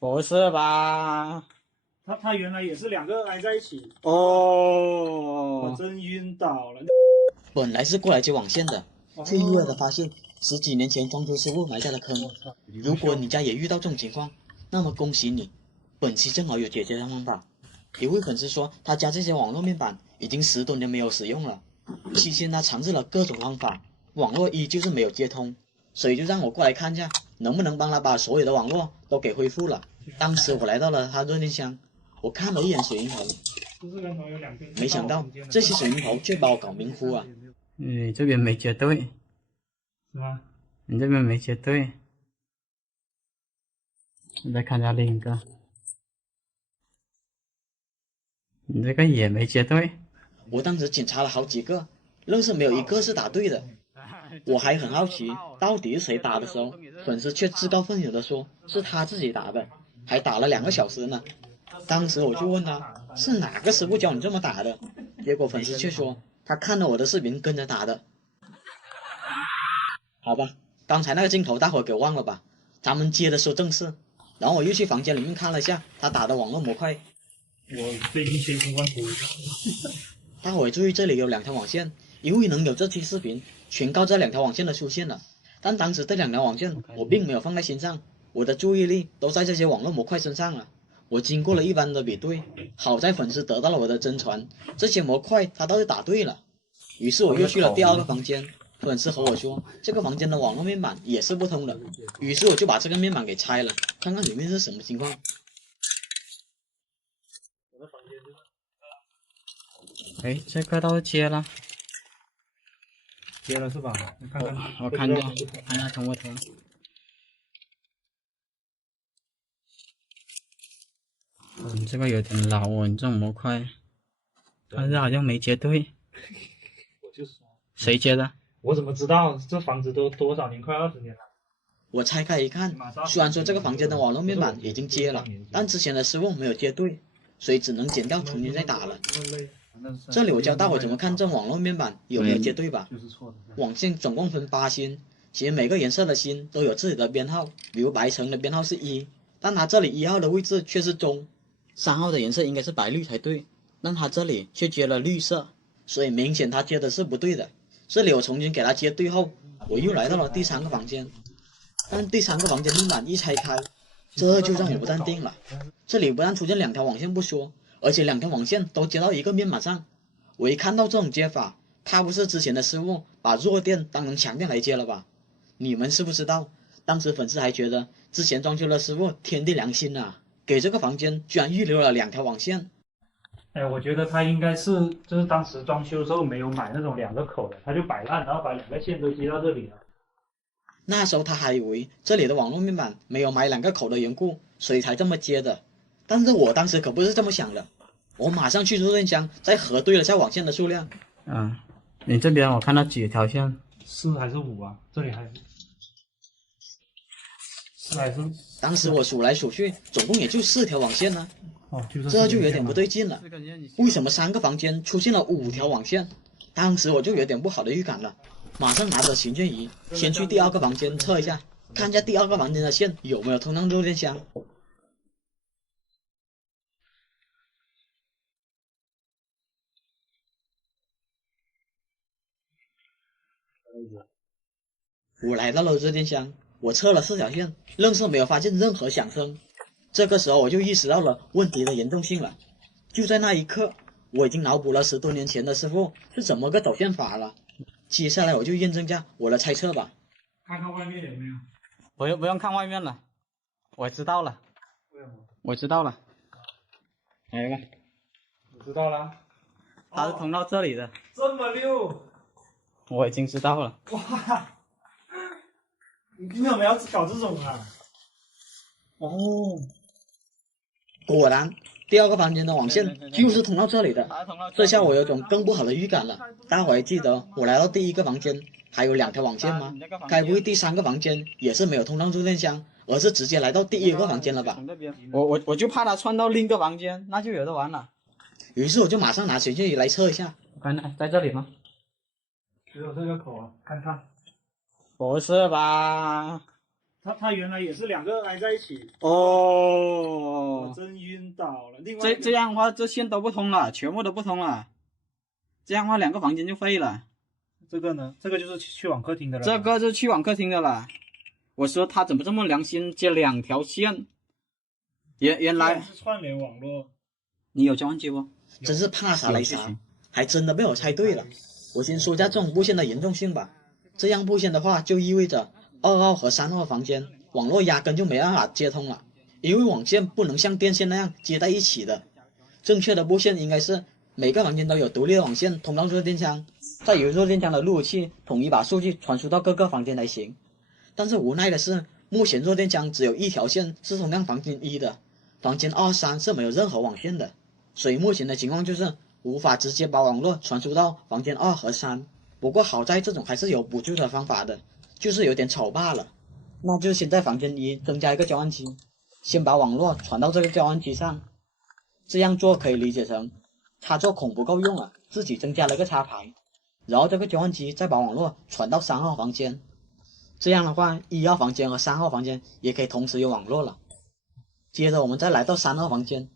不是吧？他原来也是两个挨在一起，我哦，真晕倒了。本来是过来接网线的，却意外的发现10几年前装修师傅埋下的坑。如果你家也遇到这种情况，那么恭喜你，本期正好有解决的方法。一位粉丝说，他家这些网络面板已经10多年没有使用了，期间他尝试了各种方法，网络依旧是没有接通，所以就让我过来看一下，能不能帮他把所有的网络都给恢复了。当时我来到了他热电箱，我看了一眼水龙头，没想到这些水龙头却把我搞迷糊啊！你这边没接对，是吧？你这边没接对。你再看一下另一个，你这个也没接对。我当时检查了好几个，愣是没有一个是打对的。我还很好奇，到底是谁打的时候，粉丝却自告奋勇地说是他自己打的，还打了2个小时呢。当时我就问他是哪个师傅教你这么打的，结果粉丝却说他看了我的视频跟着打的。好吧，刚才那个镜头大伙给忘了吧，咱们接着说正事。然后我又去房间里面看了一下他打的网络模块，我最近千辛万苦。大伙注意，这里有2条网线，因为能有这期视频，全靠这2条网线的出现了。但当时这2条网线我并没有放在心上，我的注意力都在这些网络模块身上了。我经过了一番的比对，好在粉丝得到了我的真传，这些模块他倒是打对了。于是我又去了第2个房间，粉丝和我说这个房间的网络面板也是不通的，于是我就把这个面板给拆了，看看里面是什么情况。哎，这个倒是接了，接了是吧？看看，我看一下，看一下通不通。你这个有点老哦，你这种模块，但是好像没接对。我就说谁接的？我怎么知道这房子都多少年，快20年了。我拆开一看，虽然说这个房间的网络面板已经接了，但之前的失误没有接对，所以只能剪掉重新再打了。这里我教大伙怎么看这网络面板有没有接对吧。网线总共分8芯，其实每个颜色的芯都有自己的编号，比如白橙的编号是1，但它这里1号的位置却是中，3号的颜色应该是白绿才对，但它这里却接了绿色，所以明显它接的是不对的。这里我重新给它接对后，我又来到了第3个房间，但第3个房间面板一拆开，这就让我不淡定了。这里不但出现2条网线不说，而且2条网线都接到一个面板上。我一看到这种接法，怕不是之前的师傅把弱电当成强电来接了吧？你们是不知道，当时粉丝还觉得之前装修的师傅天地良心啊，给这个房间居然预留了2条网线。哎，我觉得他应该是就是当时装修的时候没有买那种2个口的，他就摆烂，然后把2个线都接到这里了。那时候他还以为这里的网络面板没有买2个口的缘故，所以才这么接的。但是我当时可不是这么想的，我马上去热电箱再核对了下网线的数量。你这边我看到几条线？4还是5啊？这里还是4还是？当时我数来数去，总共也就4条网线呢。就是这就有点不对劲了，为什么3个房间出现了5条网线？当时我就有点不好的预感了，马上拿着行卷仪，先去第2个房间测一下，看一下第2个房间的线有没有通到热电箱。我来到了热电箱，我测了4条线，愣是没有发现任何响声。这个时候我就意识到了问题的严重性了。就在那一刻，我已经脑补了10多年前的师傅是怎么个走线法了。接下来我就验证一下我的猜测吧。看看外面有没有？不用看外面了，我知道了，我知道了。来吧，我知道了。它是通到这里的。这么溜！我已经知道了。哇！你为什么要搞这种啊？哦，果然第2个房间的网线就是通到这里的，这下我有种更不好的预感了。大伙还记得我来到第1个房间还有2条网线吗？该不会第3个房间也是没有通到热电箱，而是直接来到第1个房间了吧？我就怕它窜到另一个房间，那就有的玩了。于是我就马上拿水卷仪来测一下。看在这里吗？只有这个口啊，看看。不是吧？他原来也是2个挨在一起，哦。这样的话，这线都不通了，全部都不通了。这样的话，2个房间就废了。这个呢？这个就是去往客厅的了。这个是去往客厅的了。我说他怎么这么良心，接2条线？原来是串联网络。你有交换机不？真是怕啥来啥，还真的被我猜对了。我先说一下这种布线的严重性吧。这样布线的话，就意味着2号和3号房间网络压根就没办法接通了，因为网线不能像电线那样接在一起的。正确的布线应该是每个房间都有独立的网线通到弱电箱，再由弱电箱的路由器统一把数据传输到各个房间才行。但是无奈的是，目前弱电箱只有1条线是通向房间1的，房间2、3是没有任何网线的，所以目前的情况就是无法直接把网络传输到房间2和3。不过好在这种还是有补救的方法的，就是有点丑罢了。那就先在房间1增加一个交换机，先把网络传到这个交换机上。这样做可以理解成插座孔不够用了，自己增加了个插排，然后这个交换机再把网络传到3号房间。这样的话，1号房间和3号房间也可以同时有网络了。接着我们再来到3号房间，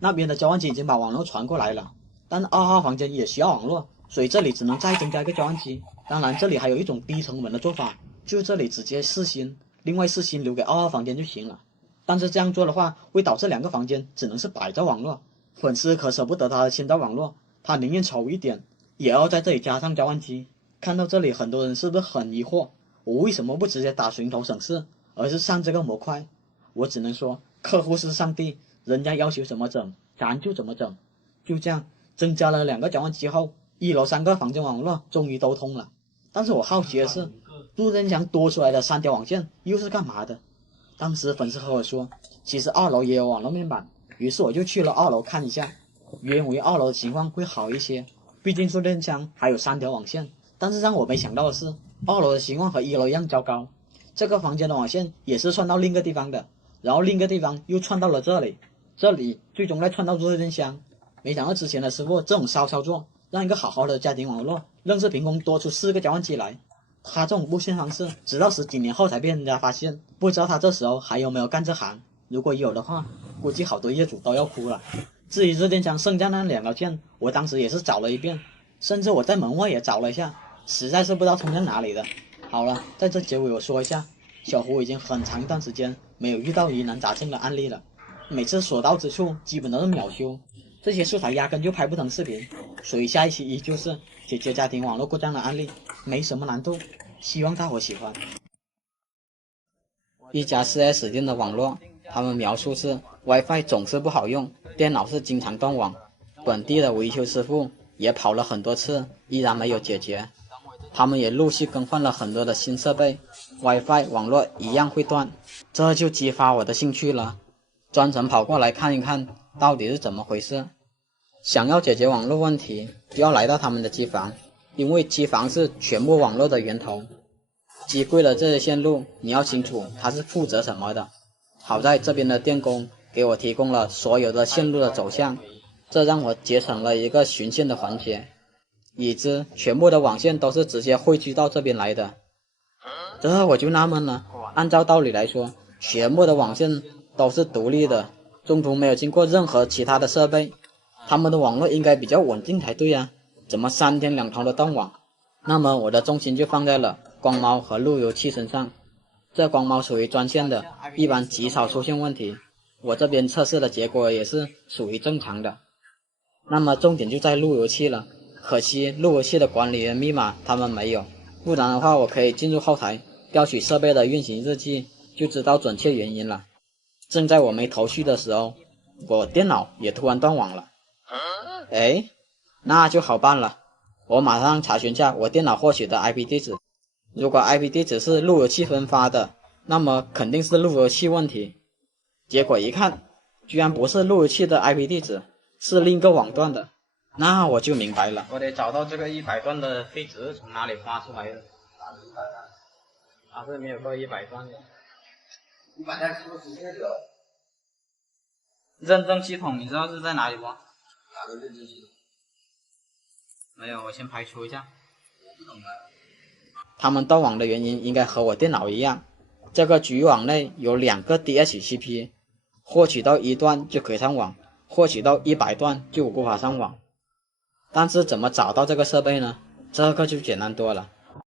那边的交换机已经把网络传过来了，但2号房间也需要网络，所以这里只能再增加一个交换机。当然这里还有一种低成本的做法，就这里直接4芯，另外4芯留给2号房间就行了。但是这样做的话，会导致2个房间只能是摆着网络，粉丝可舍不得他的千兆网络，他宁愿丑一点也要在这里加上交换机。看到这里，很多人是不是很疑惑，我为什么不直接打寻头省事，而是上这个模块？我只能说，客户是上帝，人家要求怎么整咱就怎么整。就这样增加了2个交换机后，1楼3个房间网络终于都通了。但是我好奇的是，路灯墙多出来的3条网线又是干嘛的？当时粉丝和我说，其实2楼也有网络面板，于是我就去了2楼看一下，原以为2楼的情况会好一些，毕竟路灯墙还有3条网线。但是让我没想到的是，2楼的情况和1楼一样糟糕。这个房间的网线也是串到另一个地方的，然后另一个地方又串到了这里，最终再串到弱电箱。没想到之前的师傅这种骚操作，让一个好好的家庭网络愣是凭空多出4个交换机来。他这种布线方式直到10几年后才被人家发现，不知道他这时候还有没有干这行。如果有的话，估计好多业主都要哭了。至于热电箱剩下那2条线，我当时也是找了一遍，甚至我在门外也找了一下，实在是不知道通向哪里的。好了，在这结尾我说一下，小胡已经很长一段时间没有遇到疑难杂症的案例了，每次所到之处基本都是秒修，这些素材压根就拍不成视频，所以下一期依旧是解决家庭网络故障的案例，没什么难度，希望大伙喜欢。一家 4S 店的网络，他们描述是 WiFi 总是不好用，电脑是经常断网，本地的维修师傅也跑了很多次，依然没有解决。他们也陆续更换了很多的新设备， WiFi 网络一样会断，这就激发我的兴趣了，专程跑过来看一看到底是怎么回事。想要解决网络问题，就要来到他们的机房，因为机房是全部网络的源头。机柜的这些线路，你要清楚它是负责什么的。好在这边的电工给我提供了所有的线路的走向，这让我节省了一个寻线的环节。已知全部的网线都是直接汇聚到这边来的，这我就纳闷了。按照道理来说，全部的网线都是独立的，中途没有经过任何其他的设备，他们的网络应该比较稳定才对啊，怎么3天2头的断网？那么我的重心就放在了光猫和路由器身上。这光猫属于专线的，一般极少出现问题，我这边测试的结果也是属于正常的。那么重点就在路由器了，可惜路由器的管理员密码他们没有，不然的话我可以进入后台调取设备的运行日记，就知道准确原因了。正在我没头绪的时候，我电脑也突然断网了。哎，那就好办了，我马上查询下我电脑获取的 IP 地址。如果 IP 地址是路由器分发的，那么肯定是路由器问题。结果一看，居然不是路由器的 IP 地址，是另一个网段的。那我就明白了，我得找到这个100段的地址从哪里发出来的。它是没有个100段的。100段是不是那个认证系统？你知道是在哪里不？哪个认证系统？没有，我先排除一下。我不懂了。他们断网的原因应该和我电脑一样，这个局域网内有2个 DHCP， 获取到1段就可以上网，获取到100段就无法上网。但是怎么找到这个设备呢？这课就简单多了。